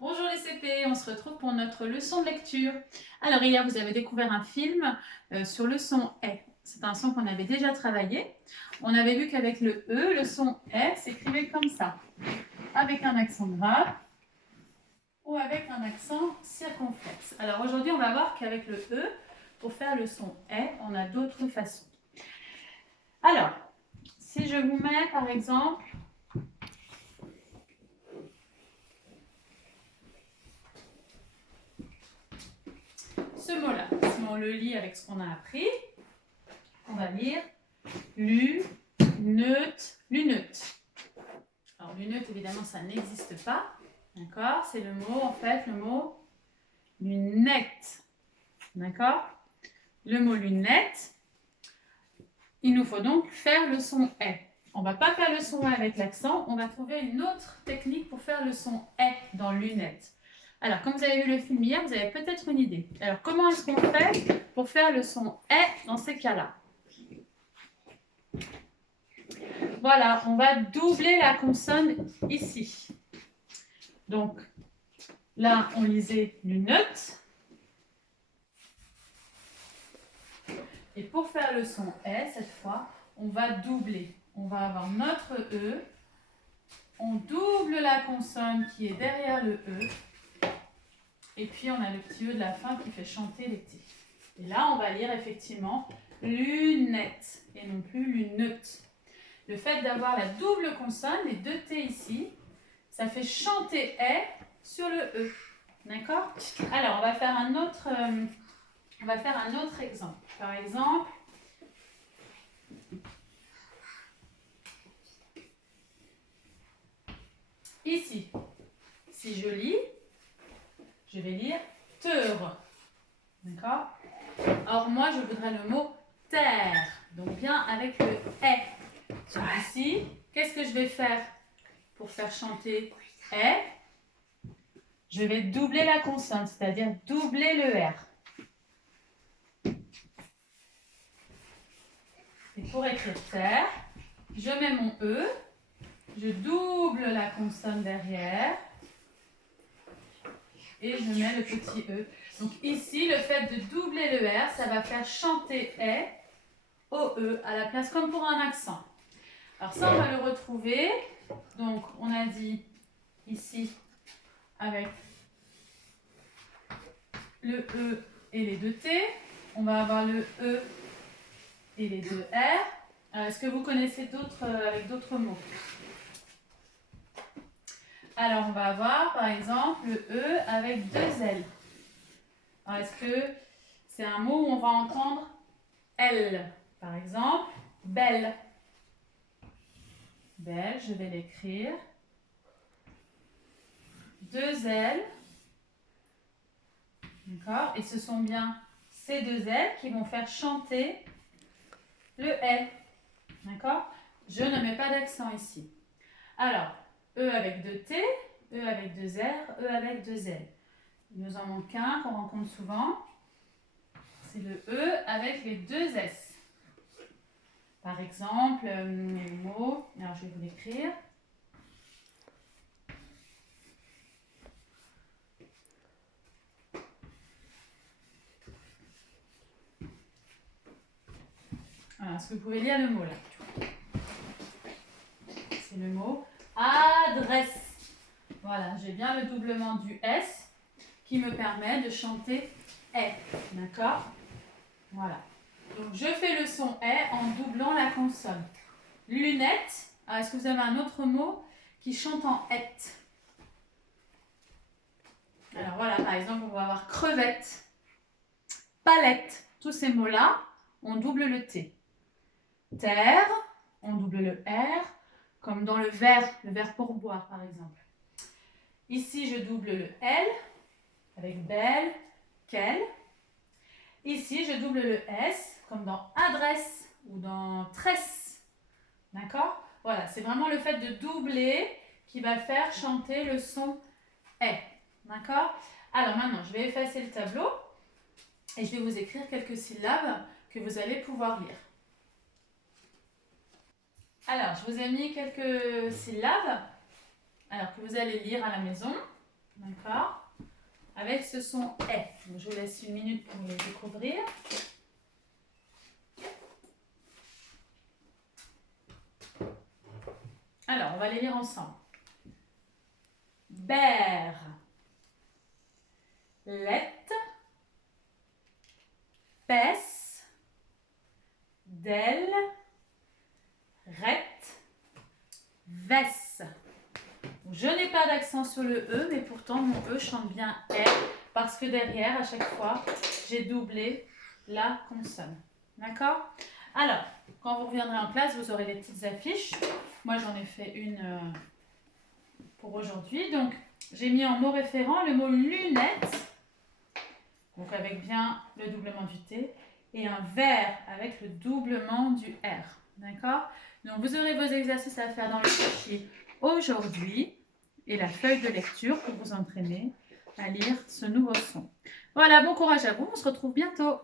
Bonjour les CP, on se retrouve pour notre leçon de lecture. Alors hier, vous avez découvert un film sur le son E. C'est un son qu'on avait déjà travaillé. On avait vu qu'avec le E, le son E s'écrivait comme ça, avec un accent grave ou avec un accent circonflexe. Alors aujourd'hui, on va voir qu'avec le E, pour faire le son E, on a d'autres façons. Alors, si je vous mets par exemple ce mot-là, si on le lit avec ce qu'on a appris, on va lire lunette, lunette. Alors, lunette, évidemment, ça n'existe pas. D'accord? C'est le mot, en fait, le mot lunette. D'accord? Le mot lunette. Il nous faut donc faire le son E. On ne va pas faire le son E avec l'accent. On va trouver une autre technique pour faire le son E dans lunette. Alors, comme vous avez vu le film hier, vous avez peut-être une idée. Alors, comment est-ce qu'on fait pour faire le son E dans ces cas-là? Voilà, on va doubler la consonne ici. Donc, là, on lisait lunette. Et pour faire le son E, cette fois, on va doubler. On va avoir notre E. On double la consonne qui est derrière le E. Et puis, on a le petit E de la fin qui fait chanter les T. Et là, on va lire effectivement lunette et non plus lunette. Le fait d'avoir la double consonne, les deux T ici, ça fait chanter E sur le E. D'accord? Alors, on va faire un autre exemple. Par exemple, ici, si je lis, je vais lire teur. D'accord? Or, moi, je voudrais le mot terre. Donc, bien avec le E. Donc, ici, qu'est-ce que je vais faire pour faire chanter E? Je vais doubler la consonne, c'est-à-dire doubler le R. Et pour écrire terre, je mets mon E, je double la consonne derrière et je mets le petit E. Donc ici, le fait de doubler le R, ça va faire chanter E au E à la place, comme pour un accent. Alors ça, on va le retrouver. Donc, on a dit ici avec le E et les deux T. On va avoir le E et les deux R. Est-ce que vous connaissez d'autres avec d'autres mots? Alors, on va avoir, par exemple, le E avec deux L. Alors, est-ce que c'est un mot où on va entendre L? Par exemple, belle. Belle, je vais l'écrire. Deux L. D'accord? Et ce sont bien ces deux L qui vont faire chanter le L. D'accord? Je ne mets pas d'accent ici. Alors, E avec deux T, E avec deux R, E avec deux L. Il nous en manque un qu'on rencontre souvent. C'est le E avec les deux S. Par exemple, les mots, alors je vais vous l'écrire. Voilà, est-ce que vous pouvez lire le mot là? C'est le mot adresse. Voilà, j'ai bien le doublement du S qui me permet de chanter E. D'accord? Voilà. Donc je fais le son E en doublant la consonne. Lunette. Est-ce que vous avez un autre mot qui chante en et? Alors voilà, par exemple, on va avoir crevette, palette. Tous ces mots-là, on double le T. Terre, on double le R, comme dans le verre pour boire, par exemple. Ici, je double le L avec belle, quelle. Ici, je double le S, comme dans adresse ou dans tresse. D'accord? Voilà, c'est vraiment le fait de doubler qui va faire chanter le son E. D'accord? Alors maintenant, je vais effacer le tableau et je vais vous écrire quelques syllabes que vous allez pouvoir lire. Alors, je vous ai mis quelques syllabes alors, que vous allez lire à la maison. D'accord? Avec ce son est. Donc, je vous laisse une minute pour les découvrir. Alors, on va les lire ensemble. Ber, let, pes, del, ret, ves. Je n'ai pas d'accent sur le E, mais pourtant mon E chante bien R parce que derrière, à chaque fois, j'ai doublé la consonne. D'accord? Alors, quand vous reviendrez en classe, vous aurez des petites affiches. Moi, j'en ai fait une pour aujourd'hui. Donc, j'ai mis en mot référent le mot lunette, donc avec bien le doublement du T, et un verre avec le doublement du R. D'accord? Donc, vous aurez vos exercices à faire dans le fichier aujourd'hui et la feuille de lecture pour vous entraîner à lire ce nouveau son. Voilà, bon courage à vous, on se retrouve bientôt.